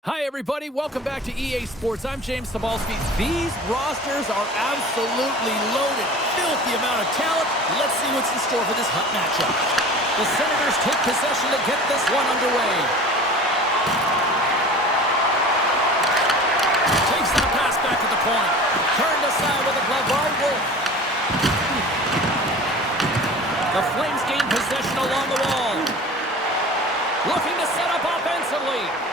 Hi, everybody. Welcome back to EA Sports. I'm James Cybulski. These rosters are absolutely loaded. Filthy amount of talent. Let's see what's in store for this hot matchup. The Senators take possession to get this one underway. Takes the pass back at the point. Turned aside with a glove by Wolf. The Flames gain possession along the wall. Looking to set up offensively.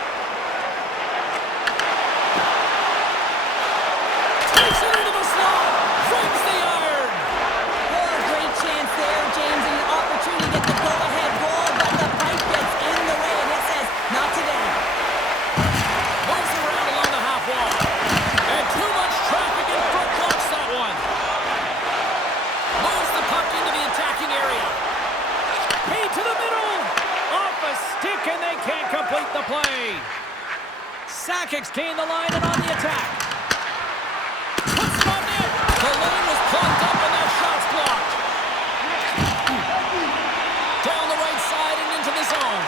Takes it into the slot. Frames the iron. Oh, great chance there, James, and an opportunity to get the go-ahead goal, but the pipe gets in the way, and it says, not today. Moves around along the half wall. And too much traffic in front blocks that one. Moves the puck into the attacking area. Feed to the middle. Off a stick, and they can't complete the play. Sakic's gained the line and on the attack. Puts it on net. The lane was plugged up, and that shot's blocked. Down the right side and into the zone.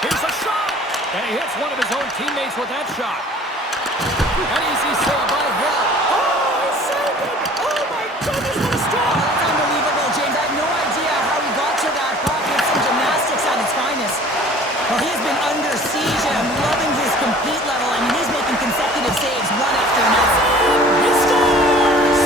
Here's a shot. And he hits one of his own teammates with that shot. An easy save by Hill. Oh, he saved it. Oh, my goodness, what a stop. That's unbelievable, James. I have no idea how he got to that puck. It's some gymnastics at its finest. Well, he has been under siege, and I'm loving his compete level. I mean, he's making consecutive saves one after another. He scores!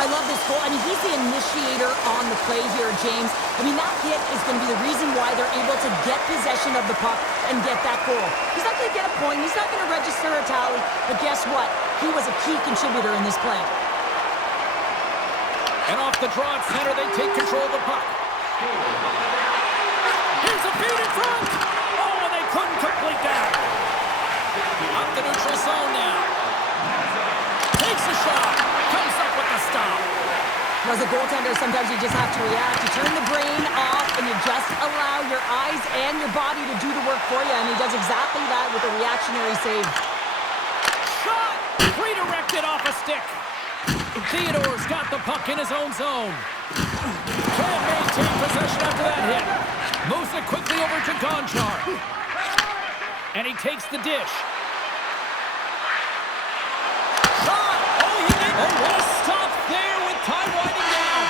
I love this goal. I mean, he's the initiator on the play here, James. I mean, that hit is going to be the reason why they're able to get possession of the puck and get that goal. He's not going to get a point. He's not going to register a tally. But guess what? He was a key contributor in this play. And off the draw at center, they take control of the puck. Here's a feed in front. Oh, and they couldn't complete that. Up the neutral zone now. Takes a shot. Comes up with the stop. As a goaltender, sometimes you just have to react. You turn the brain off, and you just allow your eyes and your body to do the work for you. And he does exactly that with a reactionary save. Shot! Redirected off a stick. Theodore's got the puck in his own zone. Can't maintain possession after that hit. Moves it quickly over to Gonchar. And he takes the dish. Shot! Oh, he made it! What a stop there with time winding down.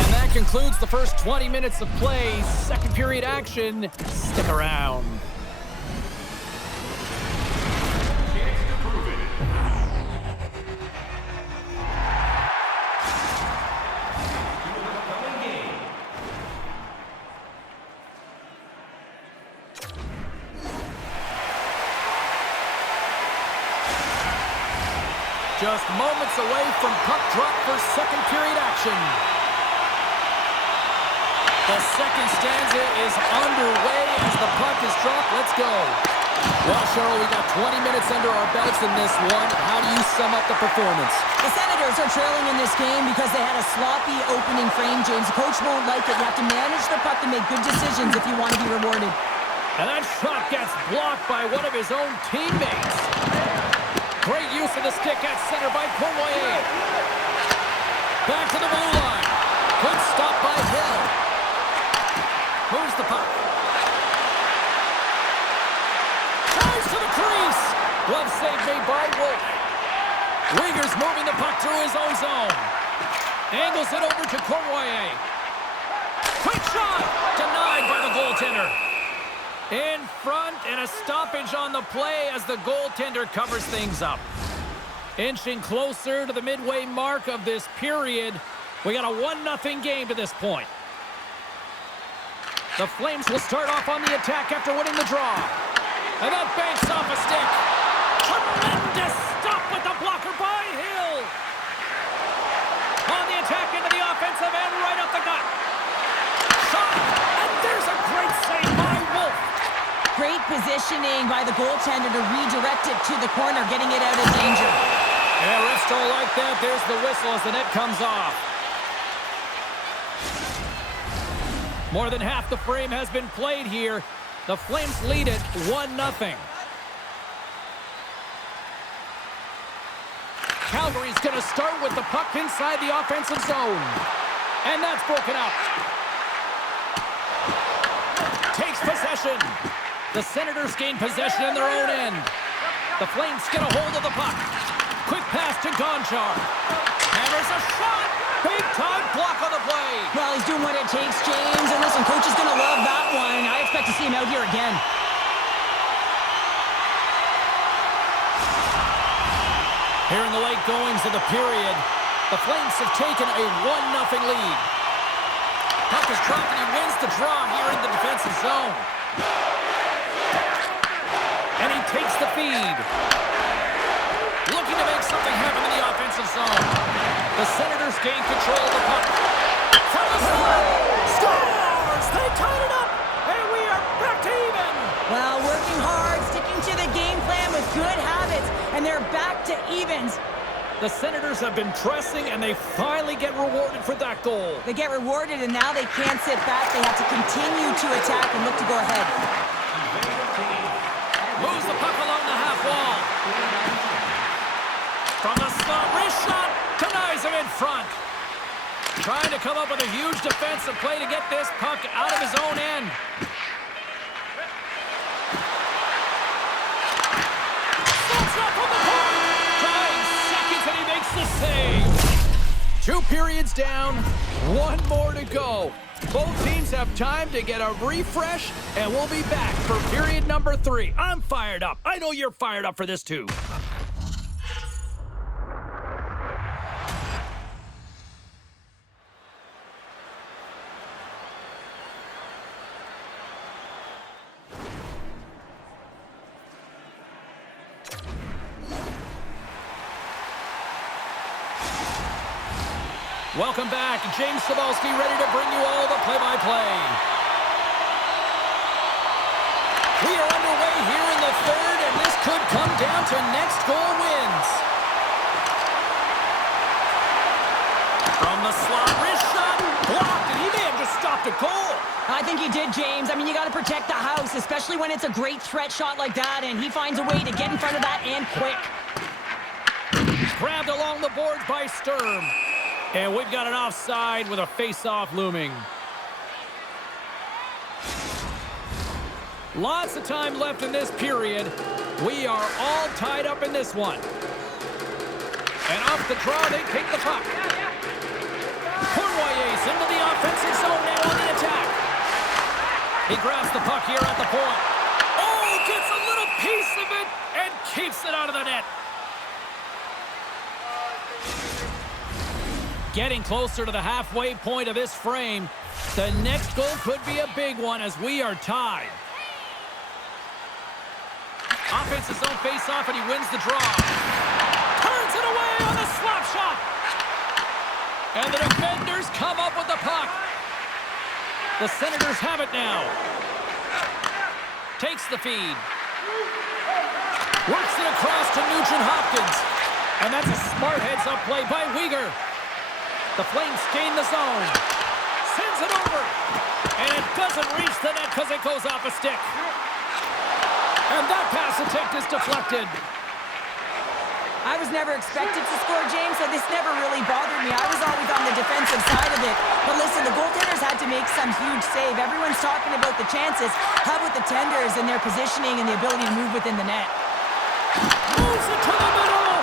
And that concludes the first 20 minutes of play. Second period action. Stick around. Just moments away from puck drop for second period action. The second stanza is underway as the puck is dropped. Let's go. Well, Cheryl, we got 20 minutes under our belts in this one. How do you sum up the performance? The Senators are trailing in this game because they had a sloppy opening frame, James. The coach won't like it. You have to manage the puck to make good decisions if you want to be rewarded. And that shot gets blocked by one of his own teammates. Great use of the stick at center by Cournoyer. Back to the blue line. Good stop by Hill. Moves the puck. Tries to the crease. Glove save made by Wolf. Uyghur's moving the puck through his own zone. Angles it over to Cournoyer. Quick shot. Denied by the goaltender. In front, and a stoppage on the play as the goaltender covers things up. Inching closer to the midway mark of this period. We got a 1-0 game to this point. The Flames will start off on the attack after winning the draw. And that banks off a stick. Tremendous stop with the blocker by Hill. On the attack into the offensive end, right up the gut. Shot, and there's a great save by Wolf. Great positioning by the goaltender to redirect it to the corner, getting it out of danger. Yeah, refs don't like that. There's the whistle as the net comes off. More than half the frame has been played here. The Flames lead it 1-0. Calgary's going to start with the puck inside the offensive zone. And that's broken up. Takes possession. The Senators gain possession in their own end. The Flames get a hold of the puck. Quick pass to Gonchar. Hammers a shot. Big time block on the play. Well, he's doing what it takes, James. And listen, coach is going to love that one. I expect to see him out here again. Here in the late goings of the period, the Flames have taken a 1-0 lead. Puck is dropped and he wins the draw here in the defensive zone. And he takes the feed. Looking to make something happen in the offensive zone. The Senators gain control of the puck. From the slot, scores! They tied it up, and we are back to even. Well, working hard, sticking to the game plan with good habits, and they're back to evens. The Senators have been pressing, and they finally get rewarded for that goal. They get rewarded, and now they can't sit back. They have to continue to attack and look to go ahead. Moves the puck along the half wall. From the slot, wrist shot, denies him in front. Trying to come up with a huge defensive play to get this puck out of his own end. Slots up from the point. Trying seconds and he makes the save. 2 periods down, 1 more to go. Both teams have time to get a refresh, and we'll be back for period number 3. I'm fired up. I know you're fired up for this too. Welcome back. James Cybulski ready to bring you all the play-by-play. We are underway here in the third, and this could come down to next goal wins. From the slot, wrist shot, blocked, and he may have just stopped a goal. I think he did, James. I mean, you got to protect the house, especially when it's a great threat shot like that, and he finds a way to get in front of that and quick. Grabbed along the boards by Sturm. And we've got an offside with a face-off looming. Lots of time left in this period. We are all tied up in this one. And off the draw, they take the puck. Cournoyer's into the offensive zone now on the attack. He grabs the puck here at the point. Oh, gets a little piece of it and keeps it out of the net. Getting closer to the halfway point of this frame. The next goal could be a big one as we are tied. Offensive zone face-off, and he wins the draw. Turns it away on the slap shot. And the defenders come up with the puck. The Senators have it now. Takes the feed. Works it across to Nugent-Hopkins. And that's a smart heads-up play by Weegar. The Flames gain the zone. Sends it over. And it doesn't reach the net because it goes off a stick. And that pass attempt is deflected. I was never expected to score, James, so this never really bothered me. I was always on the defensive side of it. But listen, the goaltenders had to make some huge save. Everyone's talking about the chances. How about the tenders and their positioning and the ability to move within the net? Moves it to the middle.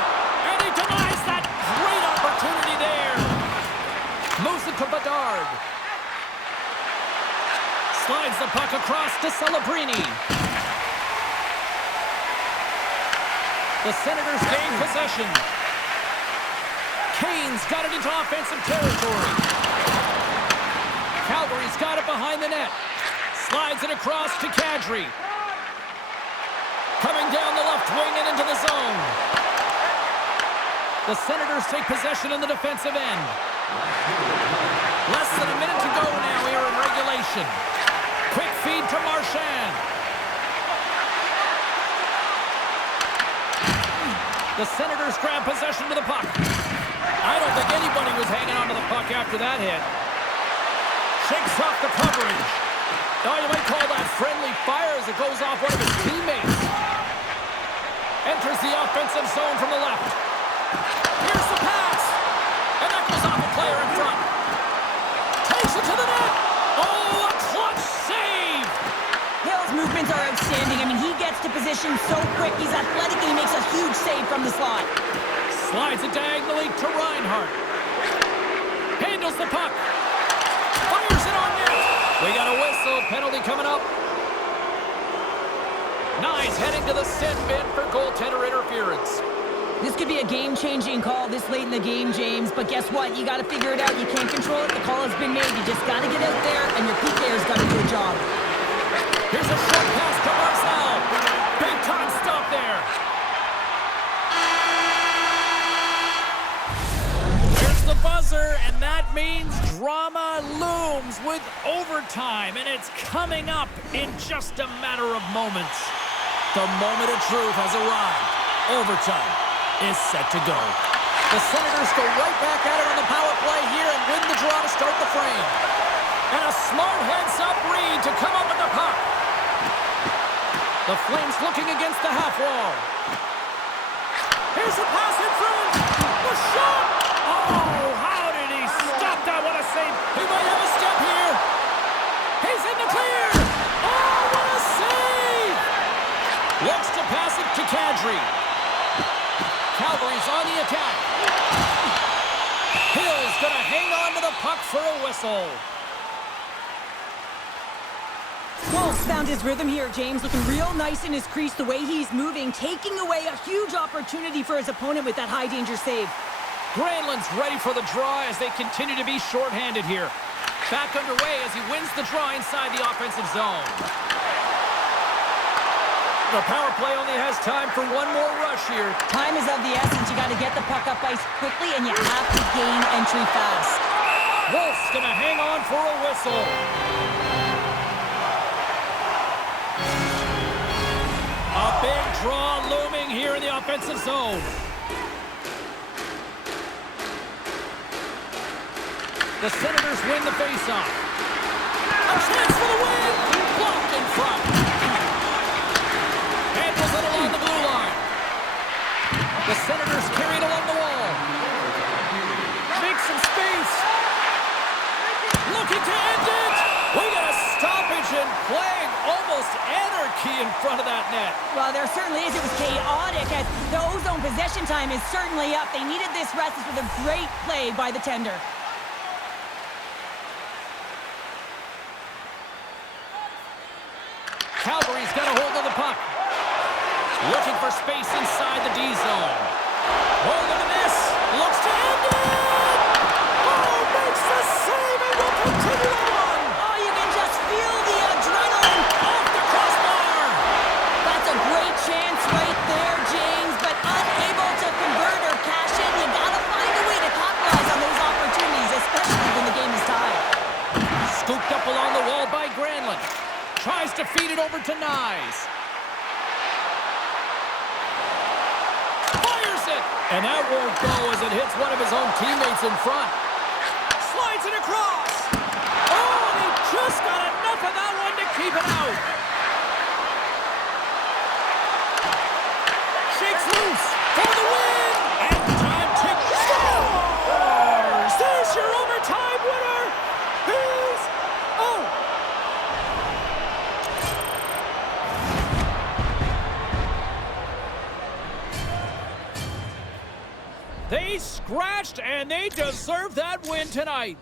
And he denies that great opportunity there. Moves it to Bedard. Slides the puck across to Celebrini. The Senators gain possession. Kane's got it into offensive territory. Calgary's got it behind the net. Slides it across to Kadri. Coming down the left wing and into the zone. The Senators take possession in the defensive end. Less than a minute to go now here in regulation. Quick feed to Marchand. The Senators grab possession with the puck. I don't think anybody was hanging onto the puck after that hit. Shakes off the coverage. Now you might call that friendly fire as it goes off one of his teammates. Enters the offensive zone from the left. position so quick. He's athletic and he makes a huge save from the slot. Slides it diagonally to Reinhart. Handles the puck. Fires it on net. We got a whistle. Penalty coming up. Nyes heading to the sin bin for goaltender interference. This could be a game-changing call this late in the game, James. But guess what? You got to figure it out. You can't control it. The call has been made. You just got to get out there, and your PK's got to do a job. Here's a short pass to Barzal. Big-time stop there. Here's the buzzer, and that means drama looms with overtime, and it's coming up in just a matter of moments. The moment of truth has arrived. Overtime is set to go. The Senators go right back at it on the power play here and win the draw to start the frame. And a smart heads-up read to come up with the puck. The Flames looking against the half wall. Here's the pass in front. The shot! Oh, how did he stop that? What a save. He might have a step here. He's in the clear. Oh, what a save! Looks to pass it to Kadri. Calgary's on the attack. Hill's going to hang on to the puck for a whistle. Wolf's found his rhythm here, James. Looking real nice in his crease, the way he's moving, taking away a huge opportunity for his opponent with that high-danger save. Granlund's ready for the draw as they continue to be shorthanded here. Back underway as he wins the draw inside the offensive zone. The power play only has time for one more rush here. Time is of the essence. You got to get the puck up ice quickly, and you have to gain entry fast. Wolf's going to hang on for a whistle. A big draw looming here in the offensive zone. The Senators win the faceoff. A chance for the win! Blocked in front. Handles it along the blue line. The Senators carry it along the wall. Make some space. Looking to end it. We got a stoppage in play. Almost anarchy in front of that net. Well, there certainly is. It was chaotic as the ozone possession time is certainly up. They needed this rest with a great play by the tender. Calgary's got a hold of the puck. Looking for space inside the D zone. Oh, look at this. Looks to end it. Oh, makes the save and will continue on. Oh, you can just feel the adrenaline. Off the crossbar. That's a great chance right there, James, but unable to convert or cash in. You gotta find a way to capitalize on those opportunities, especially when the game is tied. Scooped up along the wall by Granlund. Tries to feed it over to Nyes. Fires it! And that won't go as it hits one of his own teammates in front. Slides it across. Oh, and he just got enough of that one to keep it out. Shakes loose for the win! And time to scores! There's your overtime winner! He's... Oh! They scratched, and they deserve that win tonight.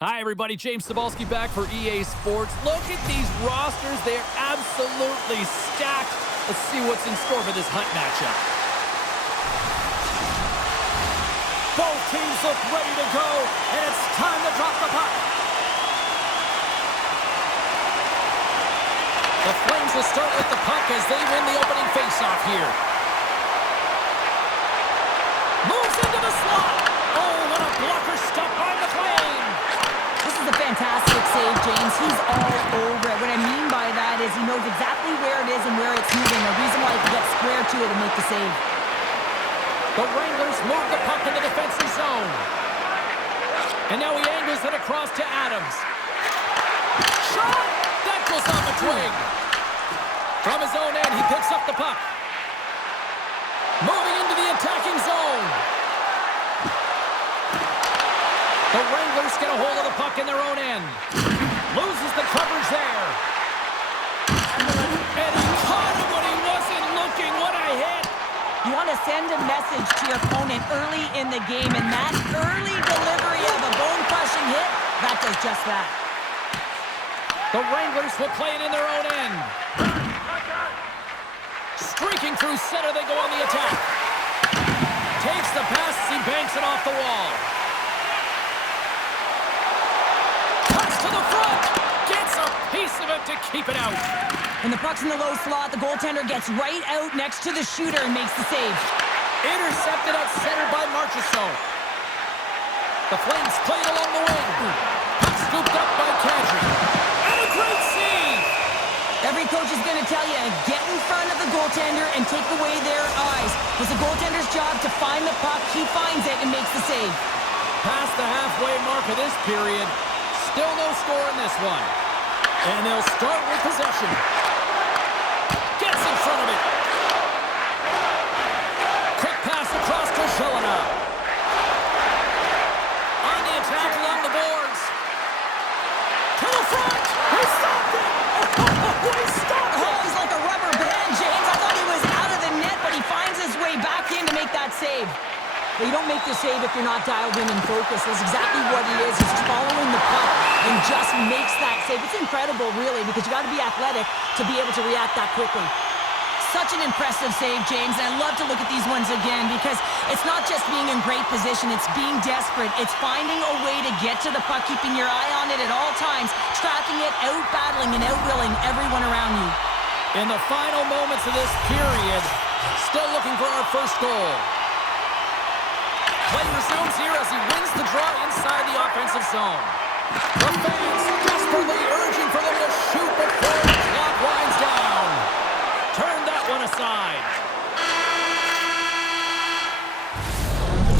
Hi, everybody. James Cebulski back for EA Sports. Look at these rosters. They're absolutely stacked. Let's see what's in store for this Hunt matchup. Both teams look ready to go, and it's time to drop the puck. The Flames will start with the puck as they win the opening faceoff here. Moves into the slot. Oh, what a blocker stop by McLean. This is a fantastic save, James. He's all over it. What I mean by that is he knows exactly where it is and where it's moving. A reason why he can get square to it and make the save. The Wranglers move the puck in the defensive zone. And now he angles it across to Adams. Shot! That goes on the twig. From his own end, he picks up the puck. Moving into the attacking zone. The Wranglers get a hold of the puck in their own end. Loses the coverage there. And he caught him when he wasn't looking. What a hit. You want to send a message to your opponent early in the game, and that early delivery of a bone-crushing hit, that does just that. The Wranglers will play it in their own end. Streaking through center, they go on the attack. Takes the pass as he banks it off the wall. Cuts to the front. Gets a piece of it to keep it out. When the puck's in the low slot, the goaltender gets right out next to the shooter and makes the save. Intercepted at center by Marchessault. The Flames played along the wing. Puck scooped up by Kadri. And a great save! Every coach is going to tell you, get in front of the goaltender and take away their eyes. It's the goaltender's job to find the puck. He finds it and makes the save. Past the halfway mark of this period. Still no score in this one. And they'll start with possession. Gets in front of it. Quick pass across to Zelina. On the attack along the boards. To the front. He stopped it. He stopped it. Oh, he's like a rubber band, James. I thought he was out of the net, but he finds his way back in to make that save. But you don't make the save if you're not dialed in and focused. That's exactly what he is. He's just following the puck and just makes that save. It's incredible, really, because you got to be athletic to be able to react that quickly. Such an impressive save, James, and I love to look at these ones again because it's not just being in great position, it's being desperate. It's finding a way to get to the puck, keeping your eye on it at all times, tracking it, out-battling and out-willing everyone around you. In the final moments of this period, still looking for our first goal. Play resumes here as he wins the draw inside the offensive zone. The fans desperately urging for them to shoot before the clock winds down. Turn that one aside.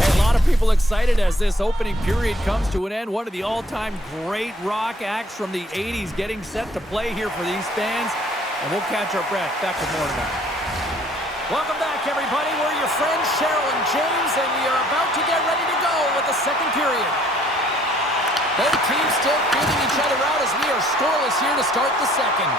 Hey, a lot of people excited as this opening period comes to an end. One of the all-time great rock acts from the 80s getting set to play here for these fans. And we'll catch our breath. Back with more tonight. Welcome back, everybody. We're your friends, Cheryl and James, and we are about to get ready to go with the second period. Both teams still feeling each other out as we are scoreless here to start the second.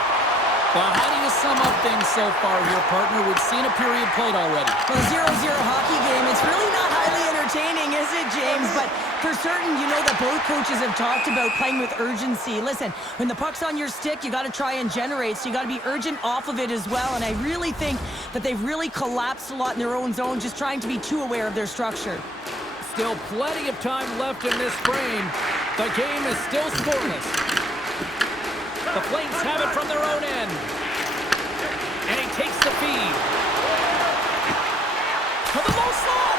Well, how do you sum up things so far here, partner? We've seen a period played already. Well, a 0-0 hockey game, it's really not highly entertaining, is it, James? But for certain, you know that both coaches have talked about playing with urgency. Listen, when the puck's on your stick, you got to try and generate, so you got to be urgent off of it as well. And I really think that they've really collapsed a lot in their own zone, just trying to be too aware of their structure. Still plenty of time left in this frame. The game is still scoreless. The Flames have it from their own end. And he takes the feed. To the low slot.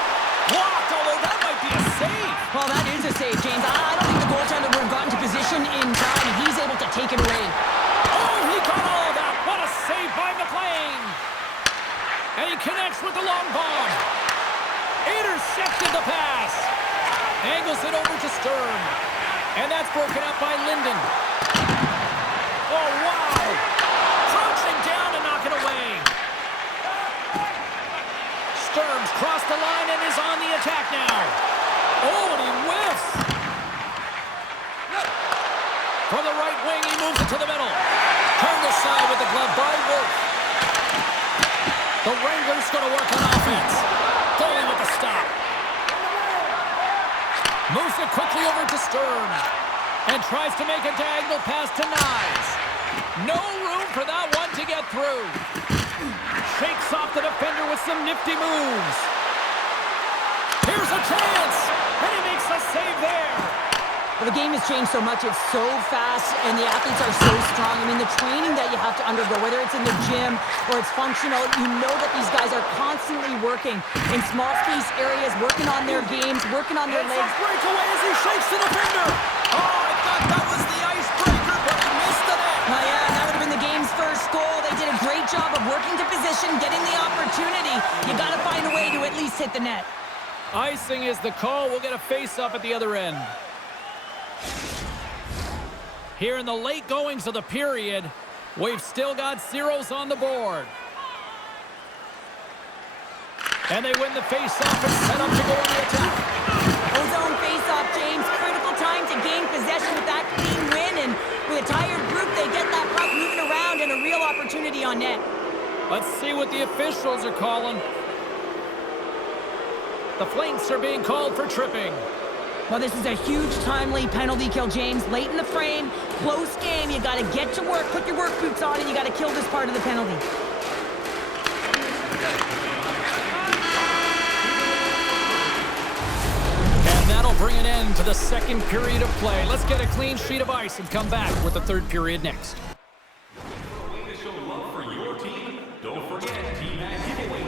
Blocked, although that might be a save. Well, that is a save, James. I don't think the goaltender would have gotten to position in time, and he's able to take it away. Oh, he got all of that. What a save by McLean. And he connects with the long bomb. Intercepted the pass. Angles it over to Sturm. And that's broken up by Linden. Oh, wow! Crouching down to knock it away. Sturm's crossed the line and is on the attack now. Oh, and he whiffs. From the right wing, he moves it to the middle. Turned aside with the glove by Wolf. The Wranglers going to work on offense. Going with the stop. Moves it quickly over to Sturm. And tries to make a diagonal pass to Nyes. No room for that one to get through. Shakes off the defender with some nifty moves. Here's a chance, and he makes a save there. Well, the game has changed so much. It's so fast, and the athletes are so strong. I mean, the training that you have to undergo, whether it's in the gym or it's functional, you know that these guys are constantly working in small space areas, working on their games, working on their legs. Breakaway as he shakes the defender. Oh, I thought that was the icebreaker, but he missed the net. Oh, yeah, that would have been the game's first goal. They did a great job of working to position, getting the opportunity. You got to find a way to at least hit the net. Icing is the call. We'll get a face-up at the other end. Here in the late goings of the period, we've still got zeros on the board. And they win the face-off and set up to go on the attack. Ozone face-off, James. Critical time to gain possession with that clean win. And with a tired group, they get that puck moving around and a real opportunity on net. Let's see what the officials are calling. The Flames are being called for tripping. Well, this is a huge timely penalty kill, James. Late in the frame, close game. You got to get to work, put your work boots on, and you got to kill this part of the penalty. And that'll bring an end to the second period of play. Let's get a clean sheet of ice and come back with the third period next. Show love for your team. Don't forget T-Mac giveaway.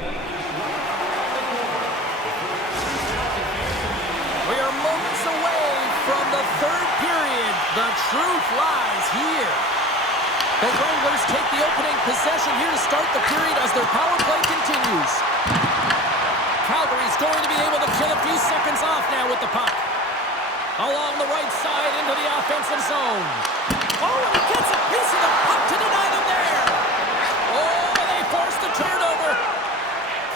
We are moments away from the third period. The truth lies here. The Wranglers take the opening possession here to start the period as their power play continues. Calgary's going to be able to kill a few seconds off now with the puck. Along the right side into the offensive zone. Oh, and he gets a piece of the puck to deny them there. Oh, they forced the turnover.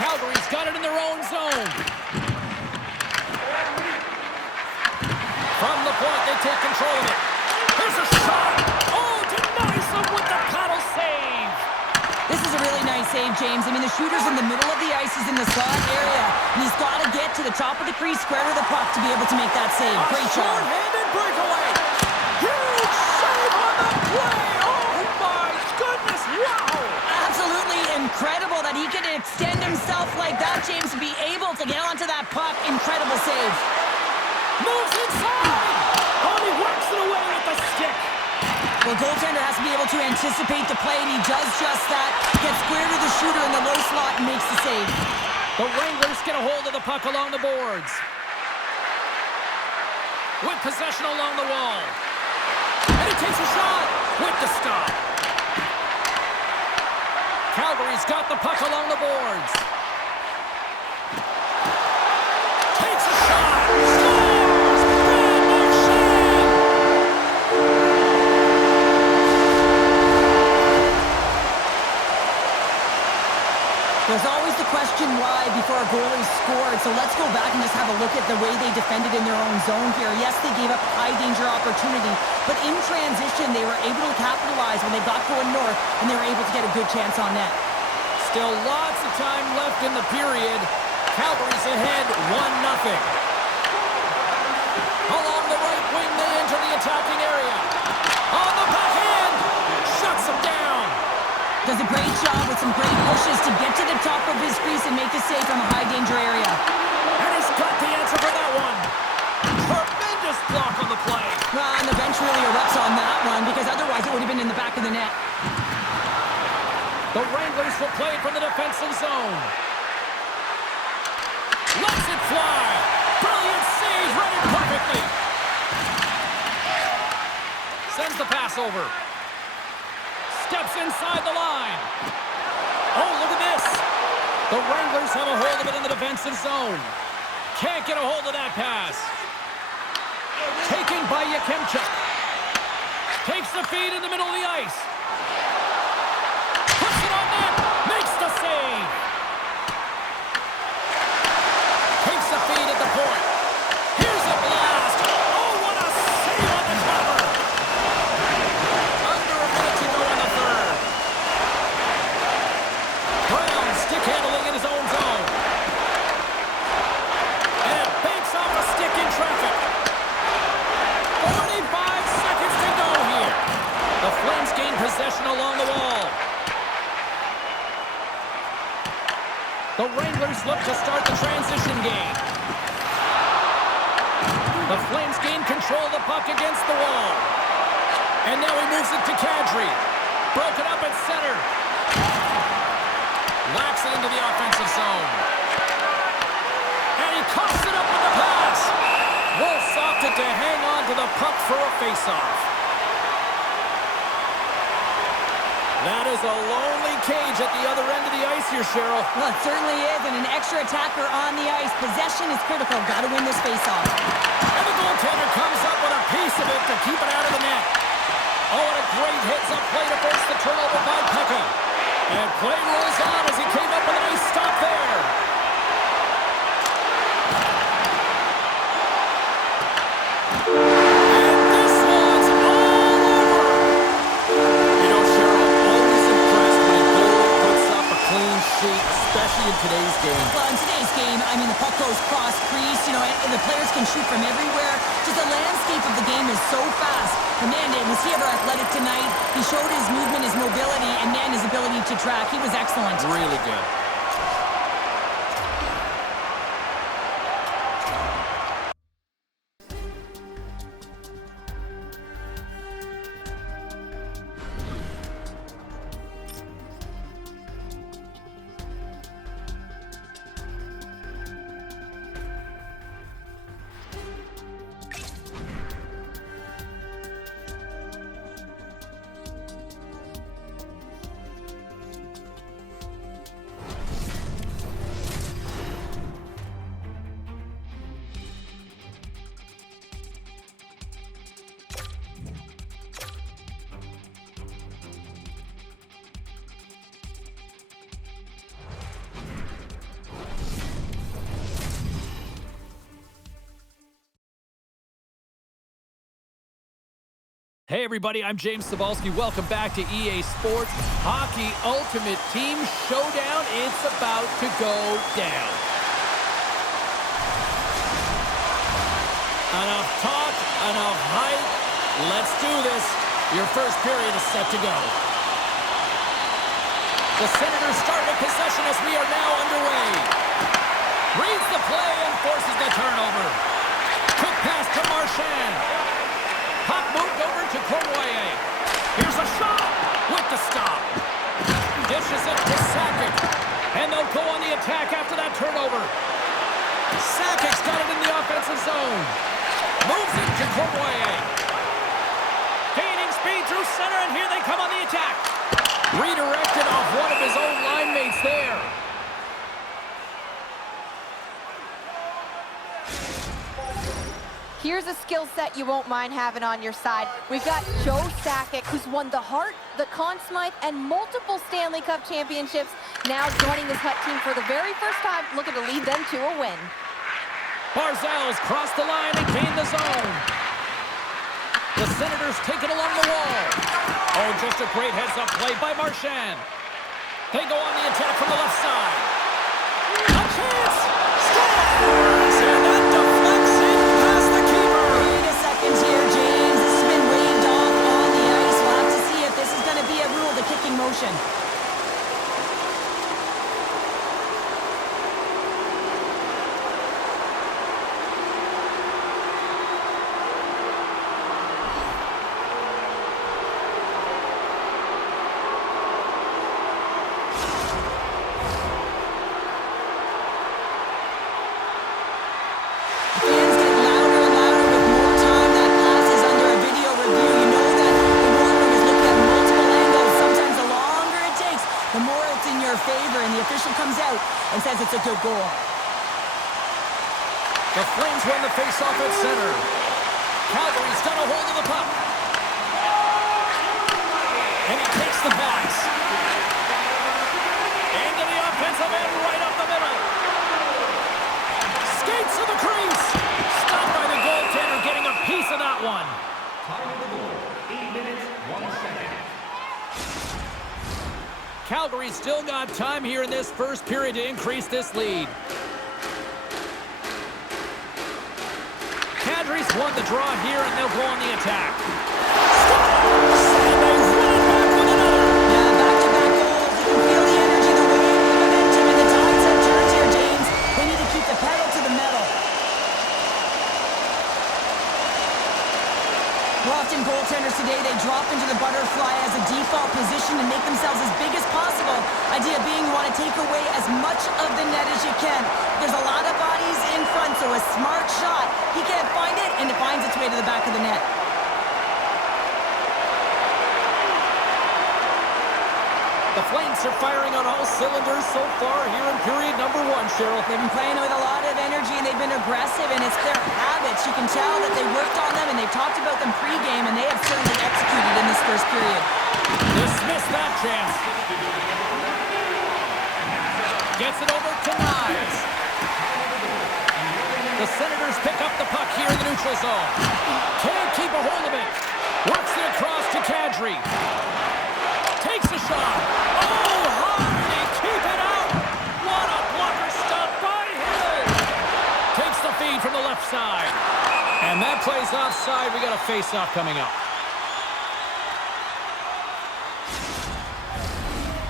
Calgary's got it in their own zone. From the point, they take control of it. Here's a shot. Oh, denies them with the paddle save. This is a really nice save, James. I mean, the shooter's in the middle of the ice. He's in the slot area. And he's got to get to the top of the crease, square to the puck to be able to make that save. Great job. Short-handed breakaway. Huge save on the play. Oh, my goodness. Wow. Absolutely incredible that he could extend himself like that, James, to be able to get onto that puck. Incredible save. Moves inside. Oh, and he works it away with the stick. Well, goaltender has to be able to anticipate the play, and he does just that. Gets square to the shooter in the low slot and makes the save. The Wranglers get a hold of the puck along the boards. With possession along the wall. And he takes a shot with the stop. Calgary's got the puck along the boards. Takes a shot. Scores! Brad Marchand! There's always the question why before a goal is scored, so let's go back and just have a look at the way they defended in their own zone here. Yes, they gave up high-danger opportunity, but in transition, they were able to capitalize when they got going north, and they were able to get a good chance on net. Still lots of time left in the period. Calgary's ahead 1-0. Along the right wing, they enter the attacking area. On the backhand, shuts them down. Does a great job with some great pushes to get to the top of his crease and make the save from a high-danger area. And he's got the answer for that one. Tremendous block on the play. And the bench really erupts on that one because otherwise it would have been in the back of the net. The Wranglers will play from the defensive zone. Lets it fly. Brilliant save, read it perfectly. Sends the pass over. Steps inside the line. Oh, look at this. The Wranglers have a hold of it in the defensive zone. Can't get a hold of that pass. Taken by Yakemchuk. Takes the feed in the middle of the ice. Puts it on net. Makes the save. Takes the feed at the point. Here's a blast. Oh, what a save on the cover. Under a minute to go in the third. Brown stick handling in his own zone. And banks off a stick in traffic. 45 The Wranglers look to start the transition game. The Flames gain control of the puck against the wall. And now he moves it to Kadri. Broken up at center. Whacks it into the offensive zone. And he coughs it up with the pass. Wolves opted to hang on to the puck for a faceoff. That is a lonely cage at the other end of the ice here, Cheryl. Well, it certainly is, and an extra attacker on the ice. Possession is critical. Got to win this faceoff. And the goaltender comes up with a piece of it to keep it out of the net. Oh, and a great hits-up play to force the turnover by Pekka. And play rolls on as he came up with a nice stop there. And this one's all over. You know, Cheryl, I'm always impressed when a goalie puts up a clean sheet, especially in today's game. Well, in today's game, I mean, the puck goes cross-crease, you know, and the players can shoot from everywhere. Just the landscape of the game is so fast. And man, was he ever athletic tonight? He showed his movement, his mobility, and man, his ability to track. He was excellent. Really good. Hey everybody, I'm James Cebulski. Welcome back to EA Sports Hockey Ultimate Team Showdown. It's about to go down. Enough talk, enough hype. Let's do this. Your first period is set to go. The Senators start with possession as we are now underway. Reads the play and forces the turnover. Quick pass to Marchand. Puck moved over to Cournoyer. Here's a shot with the stop. Dishes it to Sakic. And they'll go on the attack after that turnover. Sakic's got it in the offensive zone. Moves it to Cournoyer. Gaining speed through center, and here they come on the attack. Redirected off one of his own line mates there. Here's a skill set you won't mind having on your side. We've got Joe Sakic, who's won the Hart, the Conn Smythe, and multiple Stanley Cup championships, now joining this Hut team for the very first time, looking to lead them to a win. Barzal's crossed the line and gained the zone. The Senators take it along the wall. Oh, just a great heads-up play by Marchand. They go on the attack from the left side. A chance! Scores! And that deflects it past the keeper. Wait a second here, James. This has been waved off on the ice. We'll have to see if this is going to be a rule, the kicking motion. And says it's a good goal. The Flames win the face-off at center. Calgary's got a hold of the puck. And he takes the pass. Into the offensive end, right up the middle. Skates to the crease. Stopped by the goaltender, getting a piece of that one. Time of the goal, 8 minutes, 1 second. Calgary's still got time here in this first period to increase this lead. Kadri's won the draw here, and they'll go on the attack. And they run it back with another. Yeah, back-to-back goals. You can feel the energy, the wave, the momentum, and the tide set to take away as much of the net as you can. There's a lot of bodies in front, so a smart shot. He can't find it, and it finds its way to the back of the net. The Flames are firing on all cylinders so far here in period number 1, Cheryl. They've been playing with a lot of energy, and they've been aggressive, and it's their habits. You can tell that they worked on them, and they've talked about them pregame, and they have certainly executed in this first period. Dismiss that chance. Gets it over to Knies. The Senators pick up the puck here in the neutral zone. Can't keep a hold of it. Works it across to Kadri. Takes a shot. Oh, how did he keep it out? What a blocker stop by Hill. Takes the feed from the left side. And that plays offside. We got a face-off coming up.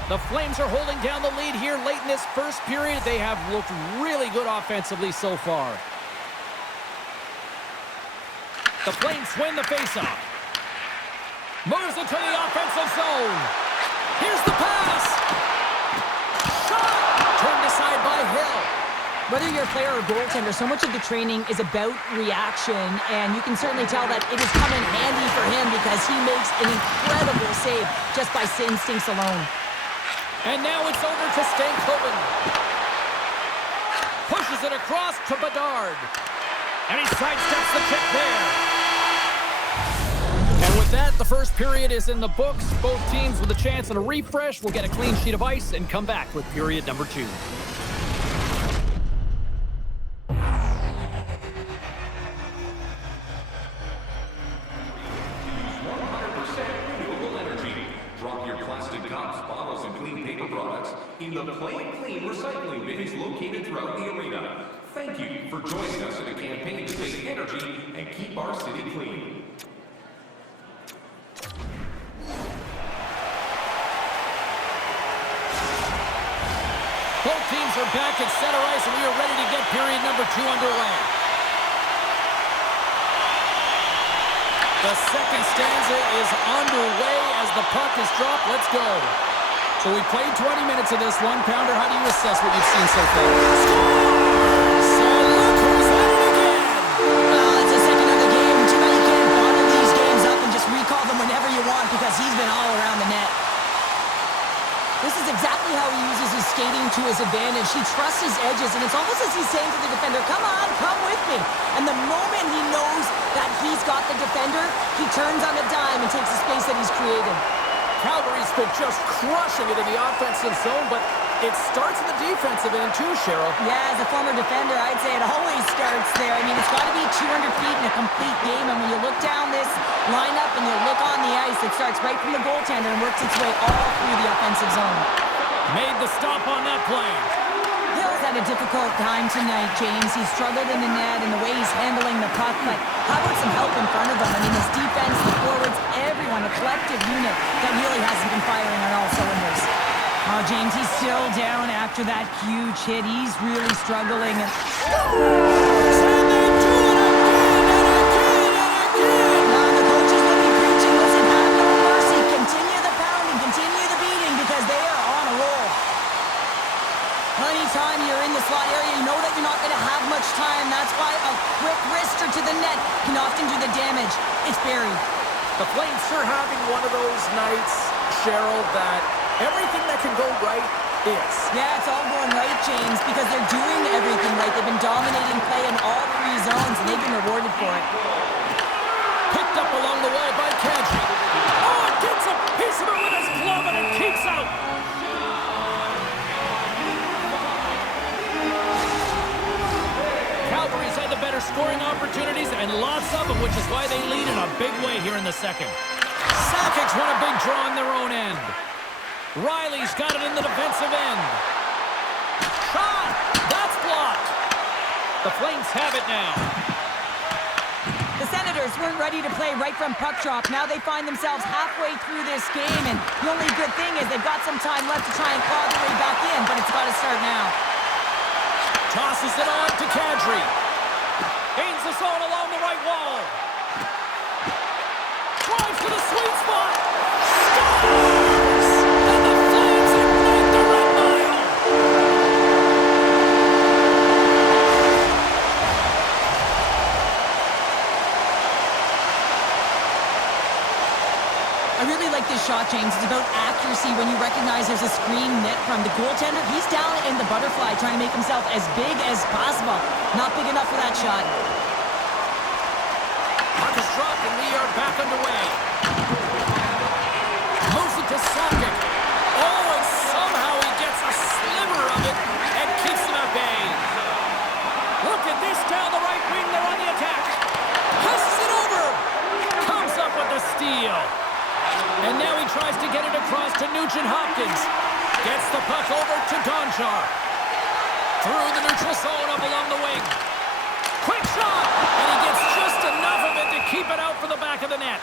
The Flames are holding down the lead here late in this first period. They have looked really good offensively so far. The Flames win the faceoff. Moves into the offensive zone. Here's the pass. Shot! Turned aside by Hill. Whether you're a player or goaltender, so much of the training is about reaction, and you can certainly tell that it has come in handy for him because he makes an incredible save just by instincts alone. And now it's over to Stankoven. Pushes it across to Bedard. And he sidesteps the kick there. And with that, the first period is in the books. Both teams with a chance at a refresh will get a clean sheet of ice and come back with period number 2. In the Play Clean recycling bins located throughout the arena. Thank you for joining us in a campaign to save energy and keep our city clean. Both teams are back at center ice, and we are ready to get period number 2 underway. The second stanza is underway as the puck is dropped. Let's go. So we played 20 minutes of this one. Pounder, how do you assess what you've seen so far? So look who's at it again. It's the second of the game. Too bad you can't bottle these games up and just recall them whenever you want because he's been all around the net. This is exactly how he uses his skating to his advantage. He trusts his edges, and it's almost as he's saying to the defender, come on, come with me. And the moment he knows that he's got the defender, he turns on a dime and takes the space that he's created. Calgary's been just crushing it in the offensive zone, but it starts in the defensive end too, Cheryl. Yeah, as a former defender, I'd say it always starts there. I mean, it's got to be 200 feet in a complete game, and when you look down this lineup and you look on the ice, it starts right from the goaltender and works its way all through the offensive zone. Made the stop on that play. Hill's had a difficult time tonight, James. He's struggled in the net and the way he's handling the puck, but how about some help in front of him? I mean, his defense, the forwards, everyone, a collective unit that really hasn't been firing on all cylinders. Oh, James, he's still down after that huge hit. He's really struggling. And the coaches will be preaching, listen, have no mercy. Continue the pounding, continue the beating, because they are on a roll. Anytime you're in the slot area, you know that you're not going to have much time. That's why a quick wrister to the net can often do the damage. It's buried. The Flames are having one of those nights, Cheryl, that everything that can go right is. Yeah, it's all going right, James, because they're doing everything right. They've been dominating play in all 3 zones, and they've been rewarded for it. Picked up along the wall by Kadri. Oh, gets a piece of it with his glove, and it keeps out. Calgary's had the better scoring opportunities, and lots of them, which is why they lead in a big way here in the second. Sakic's won a big draw on their own end. Riley's got it in the defensive end. Shot! That's blocked. The Flames have it now. The Senators weren't ready to play right from puck drop. Now they find themselves halfway through this game, and the only good thing is they've got some time left to try and claw their way back in, but it's got to start now. Tosses it on to Kadri. Gains the zone along the right wall. Drives to the sweet spot. Scores! And the Flames ignite the red mile. shot, James. It's about accuracy when you recognize there's a screen net from the goaltender. He's down in the butterfly trying to make himself as big as possible. Not big enough for that shot. Puck is dropped and we are back underway. Moves it to Sakic. Oh, and somehow he gets a sliver of it and keeps him at bay. Look at this down the right wing. They're on the attack. Passes it over. Comes up with the steal. And now he tries to get it across to Nugent-Hopkins. Gets the puck over to Gonchar. Through the neutral zone up along the wing. Quick shot! And he gets just enough of it to keep it out for the back of the net.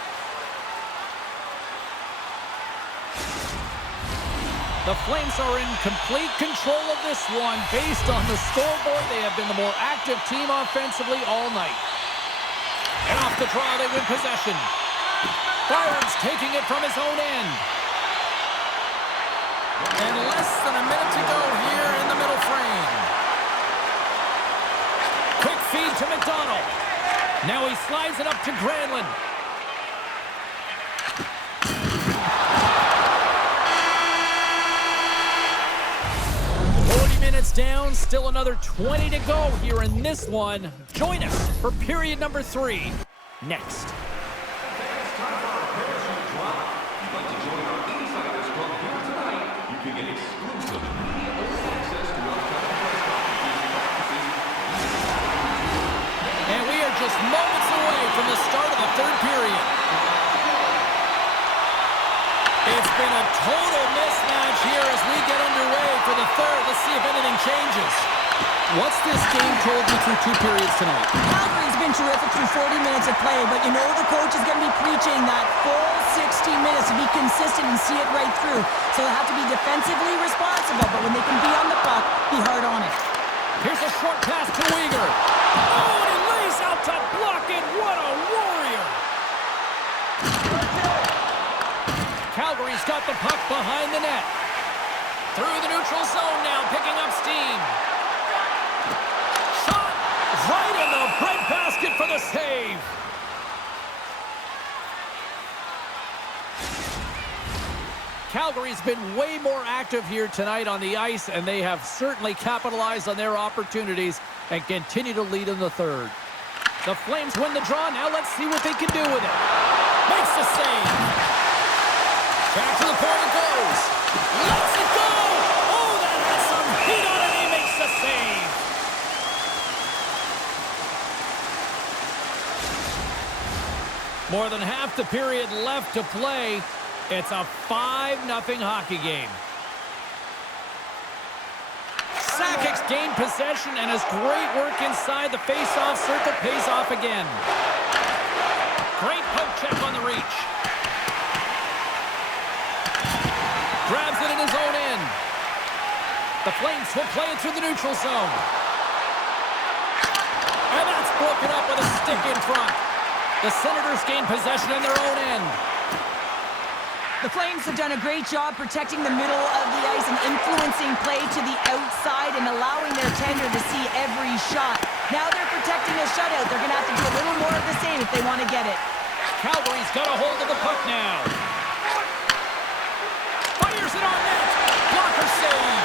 The Flames are in complete control of this one. Based on the scoreboard, they have been the more active team offensively all night. And off the draw, they win possession. Byron's taking it from his own end. And less than a minute to go here in the middle frame. Quick feed to McDonald. Now he slides it up to Granlund. Down, still another 20 to go here in this one. Join us for period number 3 next. And we are just moments away from the start of the third period. It's been a total mismatch here as we get underway for the third. Let's see if anything changes. What's this game told you through 2 periods tonight? Calgary's been terrific through 40 minutes of play, but you know the coach is going to be preaching that full 60 minutes to be consistent and see it right through. So they have to be defensively responsible, but when they can be on the puck, be hard on it. Here's a short pass to Weegar. Oh, and he lays out to block it. What a warrior! Calgary's got the puck behind the net. Through the neutral zone now, picking up steam. Shot right in the breadbasket for the save. Calgary's been way more active here tonight on the ice, and they have certainly capitalized on their opportunities and continue to lead in the third. The Flames win the draw. Now let's see what they can do with it. Makes the save. Back to the point it goes. Lets it go. Oh, that has some heat on it. He makes the save. More than half the period left to play. It's a 5-0 hockey game. Sakic's gained possession and his great work inside the face-off circle pays off again. Great poke check on the reach. Grabs it in his own end. The Flames will play it through the neutral zone. And that's broken up with a stick in front. The Senators gain possession in their own end. The Flames have done a great job protecting the middle of the ice and influencing play to the outside and allowing their tender to see every shot. Now they're protecting a shutout. They're going to have to do a little more of the same if they want to get it. Calgary's got a hold of the puck now. Fires it on net. Blocker save.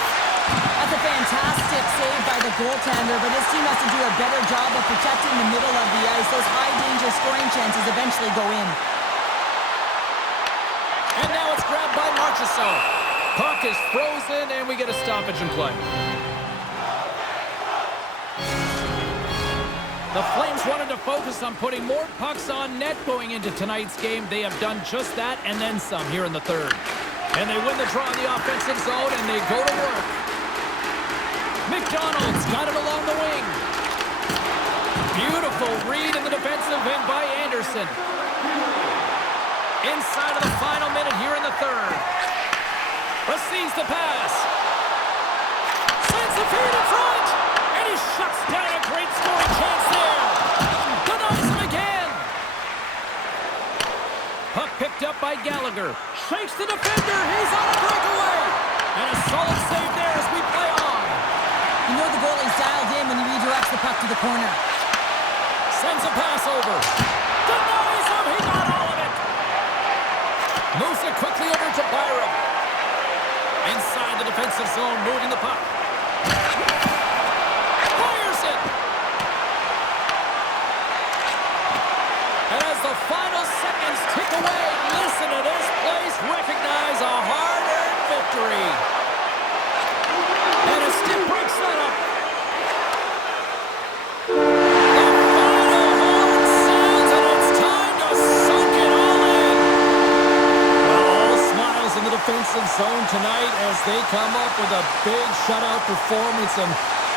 That's a fantastic save by the goaltender, but his team has to do a better job of protecting the middle of the ice. Those high-danger scoring chances eventually go in. And now it's grabbed by Marchessault. Puck is frozen, and we get a stoppage in play. The Flames wanted to focus on putting more pucks on net going into tonight's game. They have done just that and then some here in the third. And they win the draw in the offensive zone, and they go to work. McDonald's got it along the wing. Beautiful read in the defensive end by Anderson. Inside of the final minute here in the third. Receives the pass. Sends the feed in front. And he shuts down a great scoring chance there. Denies him again. Puck picked up by Gallagher. Shakes the defender. He's on a breakaway. And a solid save there as we play on. You know the goalie's dialed in when he redirects the puck to the corner. Sends a pass over. Denies him. He got all of it. Moves it quickly over to Byram. Inside the defensive zone, moving the puck. Fires it. And as the final seconds tick away, listen to this place recognize a hard-earned victory. And a stick breaks that up. The final horn sounds, and it's time to soak it all in. Well, all smiles in the defensive zone tonight as they come up with a big shutout performance. And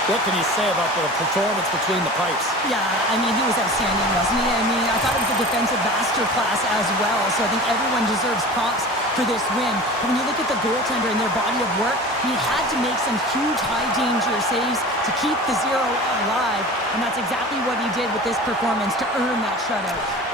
what can you say about the performance between the pipes? Yeah, I mean, he was outstanding, wasn't he? I mean, I thought it was a defensive masterclass as well, so I think everyone deserves props for this win. But when you look at the goaltender and their body of work, he had to make some huge high-danger saves to keep the zero alive, and that's exactly what he did with this performance to earn that shutout.